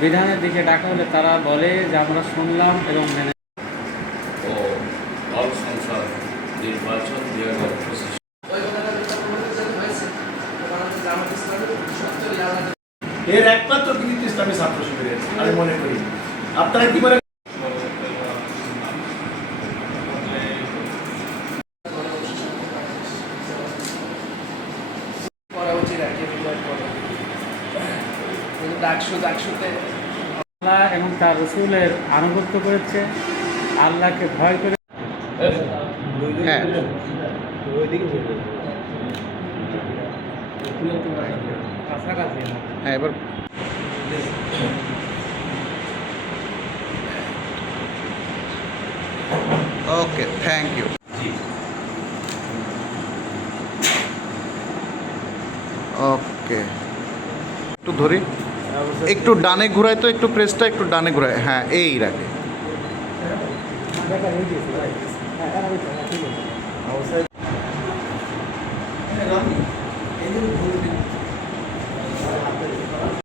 বিধানের দিকে ডাকা হলে তারা বলে যে আমরা শুনলাম এবং মেনে ও দল সংসদ নির্বাচন দুই হাজার পঁচিশ। এর একমাত্র কৃতিত্ব ইসলামী ছাত্র শিবিরের আমি মনে করি। আপনারা কি মনে করা উচিত আর কি রেজাল্ট করা কিন্তু ডাকসু ডাকসুতে। আল্লাহ এবং তার রসুলের আনুগত্য করেছে। আল্লাহকে ভয় করে হ্যাঁ। কাছাকাছি। হ্যাঁ এবার ওকে থ্যাংক ইউ ওকে একটু ধরি। একটু ডানে ঘুরায় তো একটু প্রেসটা একটু ডানে ঘুরায়। হ্যাঁ এই রাখে।